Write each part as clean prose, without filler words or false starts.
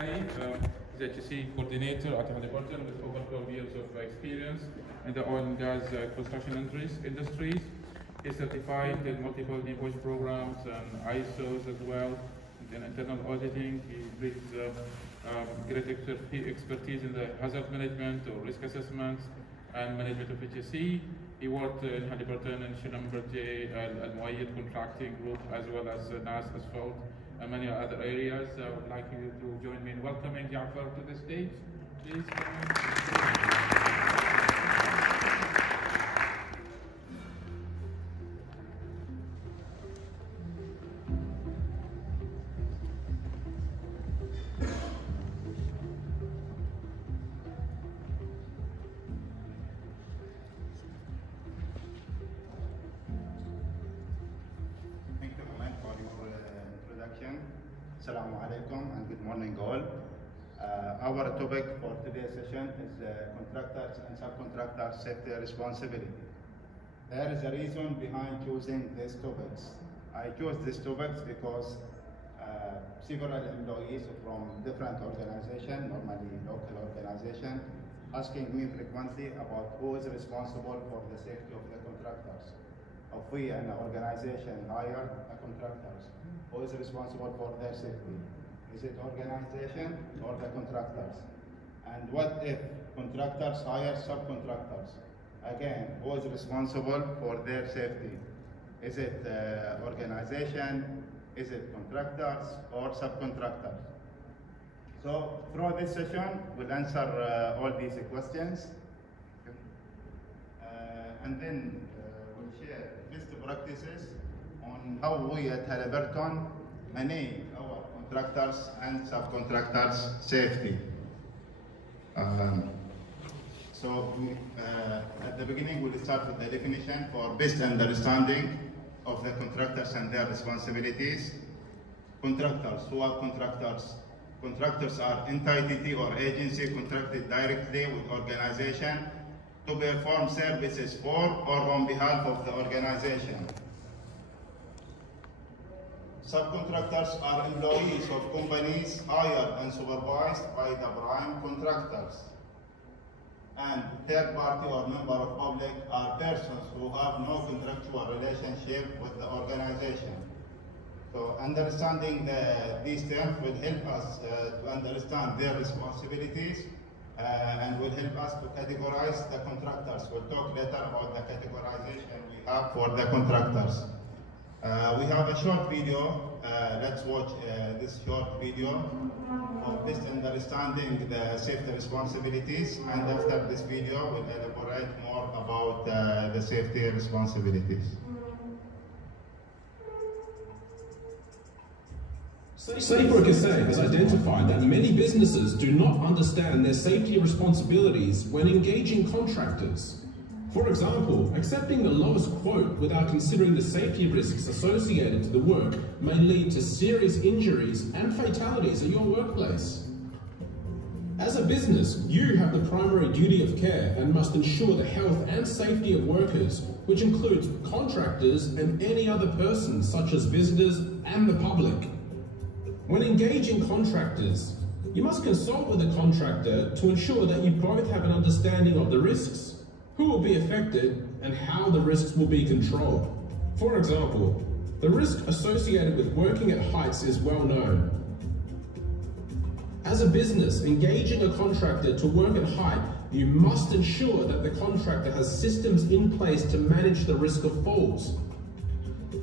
Hi, the HSE coordinator at Halliburton with over 12 years of experience in the oil and gas construction industries. He's certified in multiple DBOSH programs and ISOs as well, in internal auditing. He brings great expertise in the hazard management or risk assessments and management of HSE. He worked in Halliburton and Schlumberger, Al Muayyid Contracting Group, as well as NAS Asphalt and many other areas. I would like you to join me in welcoming Jafar to the stage. Please come in. Assalamu alaikum and good morning all. Our topic for today's session is contractors and subcontractors safety responsibility. There is a reason behind choosing these topics. I chose these topics because several employees from different organizations, normally local organizations, asking me frequently about who is responsible for the safety of the contractors. If we an organization hire contractors, who is responsible for their safety? Is it organization or the contractors? And what if contractors hire subcontractors? Again, who is responsible for their safety? Is it organization? Is it contractors or subcontractors? So through this session, we'll answer all these questions. And then we'll share best practices on how we at Halliburton manage our contractors and subcontractors safety. At the beginning, we'll start with the definition for best understanding of the contractors and their responsibilities. Contractors, who are contractors? Contractors are entity or agency contracted directly with organization to perform services for or on behalf of the organization. Subcontractors are employees of companies hired and supervised by the prime contractors. And third party or member of public are persons who have no contractual relationship with the organization. So understanding these terms will help us to understand their responsibilities and will help us to categorize the contractors. We'll talk later about the categorization we have for the contractors. We have a short video. Let's watch this short video of this understanding the safety responsibilities, and after this video we'll elaborate more about the safety responsibilities. Safer SA has identified that many businesses do not understand their safety responsibilities when engaging contractors. For example, accepting the lowest quote without considering the safety risks associated to the work may lead to serious injuries and fatalities at your workplace. As a business, you have the primary duty of care and must ensure the health and safety of workers, which includes contractors and any other person such as visitors and the public. When engaging contractors, you must consult with the contractor to ensure that you both have an understanding of the risks, who will be affected, and how the risks will be controlled. For example, the risk associated with working at heights is well known. As a business, engaging a contractor to work at height, you must ensure that the contractor has systems in place to manage the risk of falls.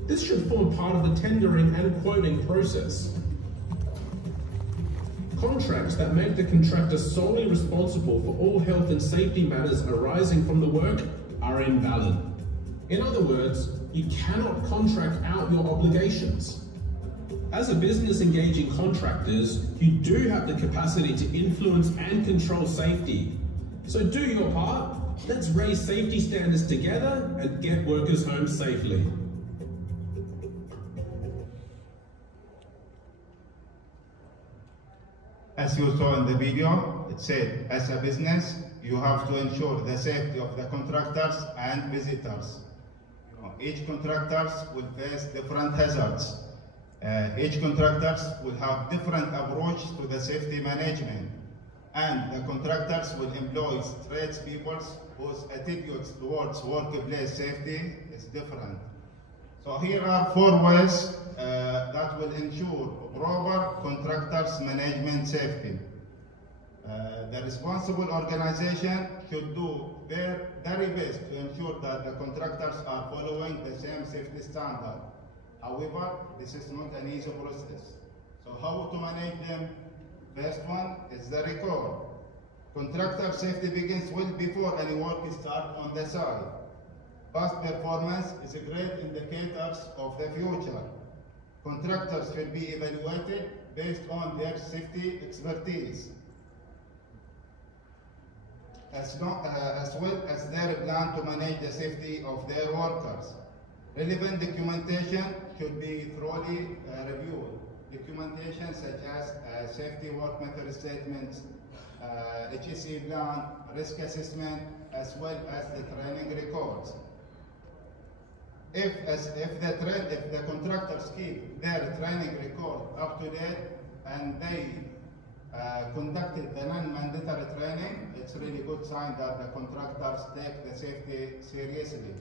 This should form part of the tendering and quoting process. Contracts that make the contractor solely responsible for all health and safety matters arising from the work are invalid. In other words, you cannot contract out your obligations. As a business engaging contractors, you do have the capacity to influence and control safety. So do your part. Let's raise safety standards together and get workers home safely. As you saw in the video, it said, as a business, you have to ensure the safety of the contractors and visitors. Each contractor will face different hazards. Each contractors will have different approach to the safety management, and the contractors will employ tradespeople whose attitudes towards workplace safety is different. So here are 4 ways that will ensure proper contractors management safety. The responsible organization should do their very best to ensure that the contractors are following the same safety standard. However, this is not an easy process. So how to manage them? First one is the record. Contractor safety begins well before any work starts on the site. Past performance is a great indicator of the future. Contractors should be evaluated based on their safety expertise, as well as their plan to manage the safety of their workers. Relevant documentation should be thoroughly reviewed. Documentation such as safety work method statements, HSE plan, risk assessment, as well as the training records. If the contractors keep their training record up to date and they conducted the non-mandatory training, it's a really good sign that the contractors take the safety seriously.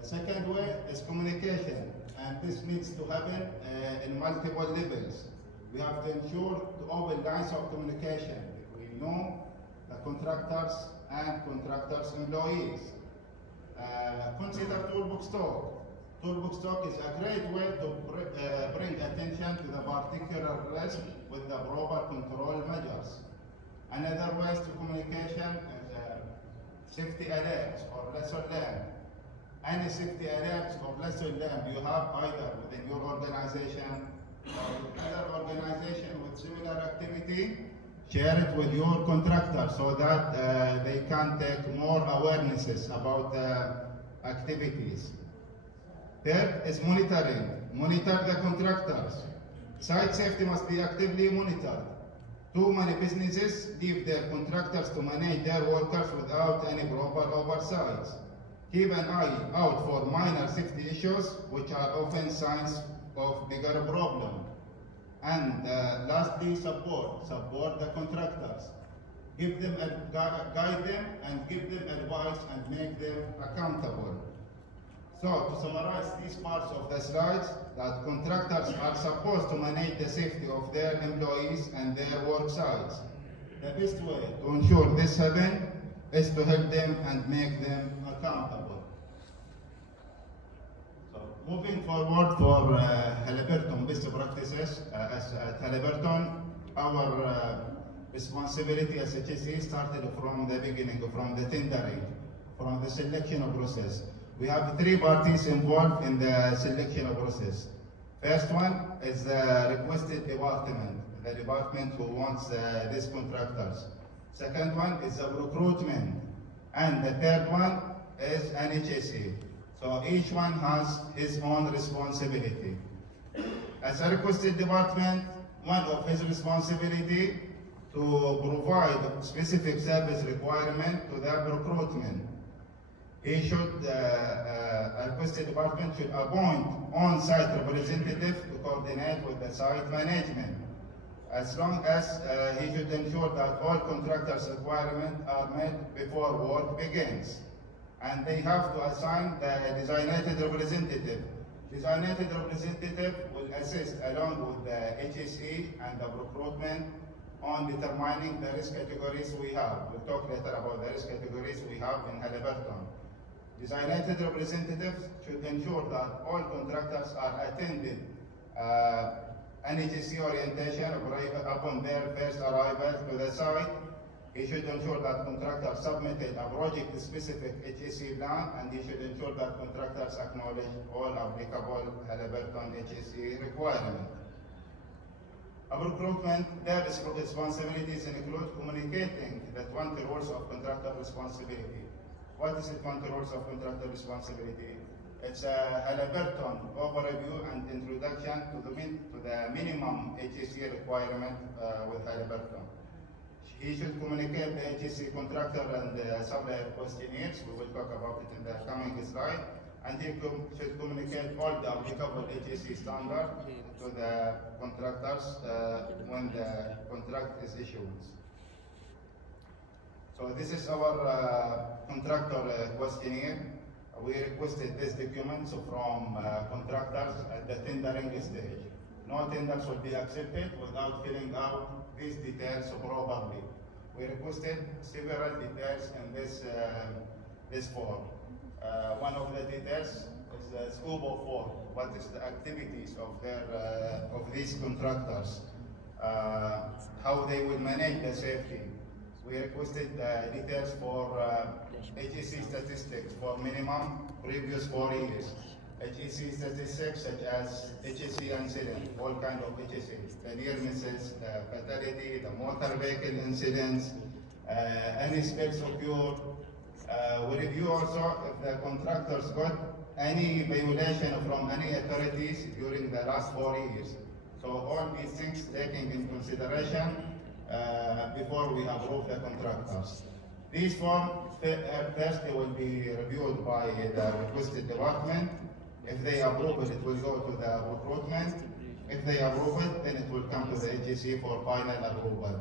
The second way is communication, and this needs to happen in multiple levels. We have to ensure to open lines of communication between the contractors and contractors' employees. Consider toolbox talk. Toolbox talk is a great way to bring attention to the particular risk with the proper control measures. Another way to communication is safety alerts or lesson learned. Any safety alerts or lesson learned you have either within your organization or with other organization with similar activity, share it with your contractors so that they can take more awarenesses about the activities. Third is monitoring. Monitor the contractors. Site safety must be actively monitored. Too many businesses leave their contractors to manage their workers without any proper oversight. Keep an eye out for minor safety issues, which are often signs of bigger problem. And lastly, support the contractors. Give them, guide them, and give them advice and make them accountable. So, to summarize these parts of the slides, that contractors are supposed to manage the safety of their employees and their work sites. The best way to ensure this happens is to help them and make them accountable. So, moving forward for Halliburton best practices, at Halliburton, our responsibility as HSE started from the beginning, from the tendering, from the selection process. We have 3 parties involved in the selection process. First one is the requested department, the department who wants these contractors. Second one is the recruitment. And the third one is an HSE. So each one has his own responsibility. As a requested department, one of his responsibility to provide specific service requirement to the recruitment. He should, a requested department should appoint on-site representative to coordinate with the site management. As long as he should ensure that all contractors' requirements are met before work begins. And they have to assign the designated representative. Designated representative will assist along with the HSE and the recruitment on determining the risk categories we have. We'll talk later about the risk categories we have in Halliburton. Designated representatives should ensure that all contractors are attended an HSE orientation upon their first arrival to the site. He should ensure that contractors submitted a project-specific HSE plan, and he should ensure that contractors acknowledge all applicable Halliburton HSE requirements. Our recruitment, their responsibilities include communicating the 20 rules of contractor responsibility. What is the 20 rules of contractor responsibility? It's a Halliburton overview and introduction to the minimum HSE requirement with Halliburton. He should communicate the HSE contractor and supplier questionnaires. We will talk about it in the coming slide. and he should communicate all the applicable HSE standards to the contractors when the contract is issued. So this is our contractor questionnaire. We requested these documents from contractors at the tendering stage. No tenders will be accepted without filling out these details properly. We requested several details in this form. One of the details is the scope of work. What is the activities of these contractors? How they will manage the safety. We requested details for HSE statistics for minimum previous 4 years. HSE statistics such as HSE incident, all kind of HSE, the near misses, the fatality, the motor vehicle incidents, any spills occur. We review also if the contractors got any violation from any authorities during the last 4 years. So all these things taken in consideration before we approve the contractors. These forms first they will be reviewed by the requested department. If they approve it, it will go to the recruitment. If they approve it, then it will come to the HSE for final approval.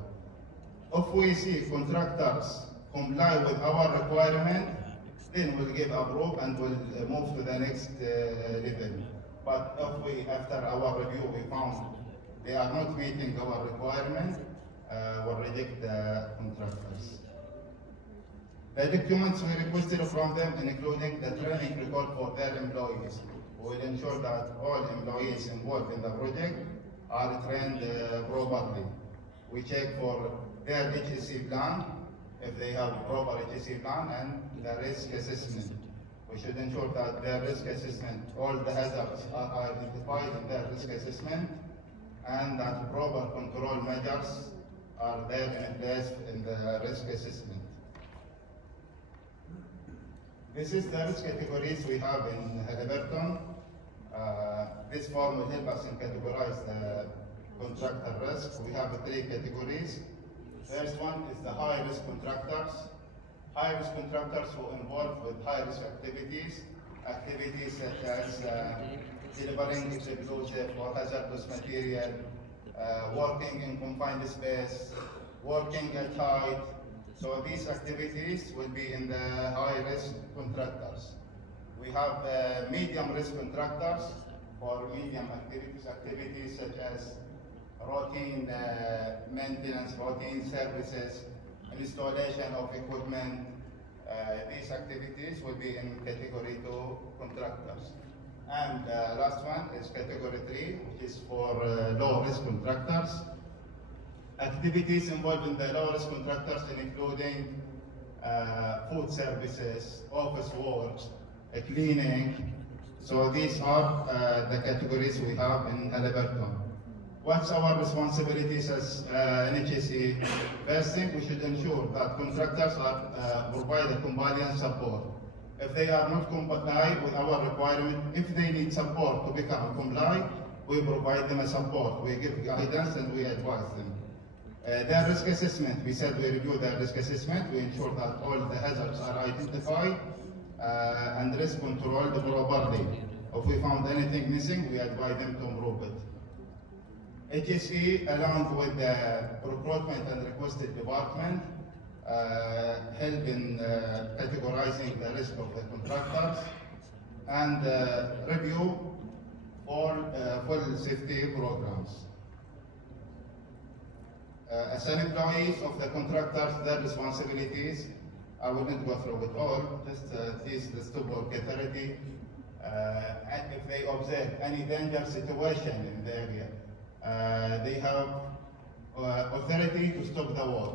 If we see contractors comply with our requirement, then we'll give approve and we'll move to the next level. But if we, after our review, we found they are not meeting our requirement, we'll reject the contractors. The documents we requested from them, including the training record for their employees. We will ensure that all employees involved in the project are trained properly. We check for their HSE plan, if they have proper HSE plan, and the risk assessment. We should ensure that their risk assessment, all the hazards are identified in their risk assessment, and that proper control measures are there in place in the risk assessment. This is the risk categories we have in Halliburton. This form will help us in categorize the contractor risk. We have 3 categories. First one is the high-risk contractors. High-risk contractors who involved with high-risk activities such as delivering explosive or hazardous material, working in confined space, working at height. So these activities will be in the high-risk contractors. We have medium-risk contractors for medium activities such as routine maintenance, routine services, installation of equipment. These activities will be in category 2 contractors. And last one is category 3, which is for low-risk contractors. Activities involved in the low-risk contractors including food services, office works, cleaning. So these are the categories we have in Halliburton. What's our responsibilities as an HSE? First thing, we should ensure that contractors are provide a compliance support. If they are not complying with our requirement, if they need support to become compliant, we provide them a support. We give guidance and we advise them. Their risk assessment, we said we review their risk assessment. We ensure that all the hazards are identified and risk controlled properly. If we found anything missing, we advise them to improve it. HSE, along with the recruitment and requested department, help in categorizing the risk of the contractors and review all full safety programs. As an employees of the contractors, their responsibilities, I will not go through it all, just teach the stop-work authority. And if they observe any danger situation in the area, they have authority to stop the work.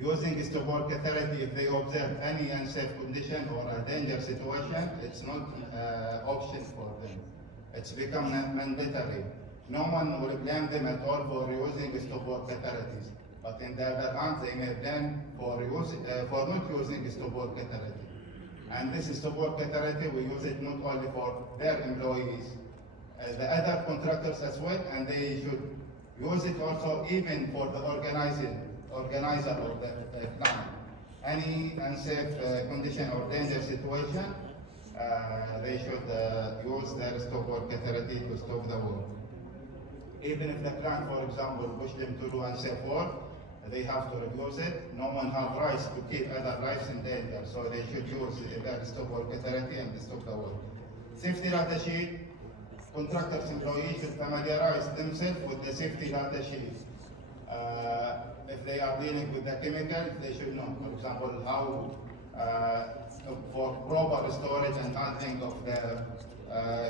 Using stop-work authority, if they observe any unsafe condition or a danger situation, it's not option for them. It's become mandatory. No one will blame them at all for using stop-work authorities. But in the other hand, they may blame for not using stop-work authority. And this stop-work authority, we use it not only for their employees, the other contractors as well, and they should use it also even for the organizer of the plant. Any unsafe condition or danger situation, they should use their stop work authority to stop the work. Even if the client, for example, push them to do unsafe work, they have to refuse it. No one has rights to keep other lives in danger, so they should use their stop work authority and stop the work. Safety data sheet, contractors' employees should familiarize themselves with the safety data sheet. If they are dealing with the chemical, they should know, for example, how for proper storage and handling of the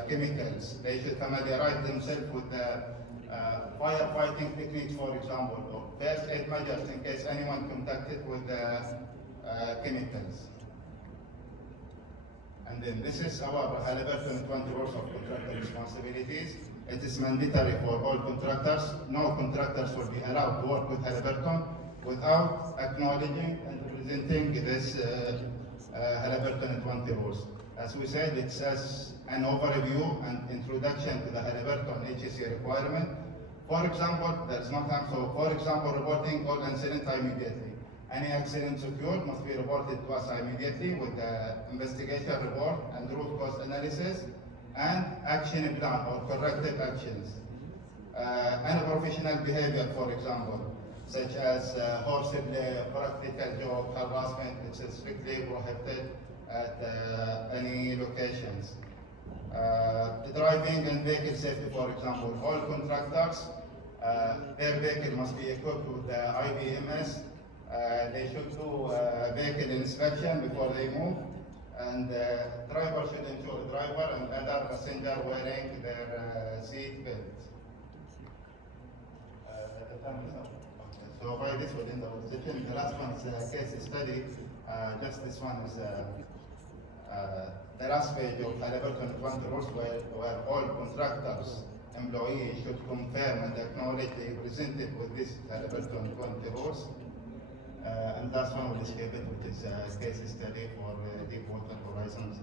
chemicals. They should familiarize themselves with the firefighting techniques, for example, or first aid measures in case anyone contacted with the chemicals. And then this is our Halliburton 20 rules of contractor responsibilities. It is mandatory for all contractors. No contractors will be allowed to work with Halliburton without acknowledging and presenting this Halliburton 20 rules. As we said, it says an overview and introduction to the Halliburton HSE requirement. For example, there's no time, so for example, reporting all incidents immediately. Any accidents occurred must be reported to us immediately with the investigation report and root cause analysis and action plan or corrective actions. Unprofessional behavior, for example, such as horseplay, practical joke, harassment, which is strictly prohibited at any locations. Driving and vehicle safety, for example, all contractors, their vehicle must be equipped with the IBMS. They should do vehicle inspection before they move, and driver should ensure driver and other passenger wearing their seat belts. So by this will end our session. The last one is a case study. Just this one is the last page of Halliburton 20 rules where all contractors, employees should confirm and acknowledge they presented with this Halliburton 20 rules. And last one will escape it, which is a case study for Deepwater Horizon.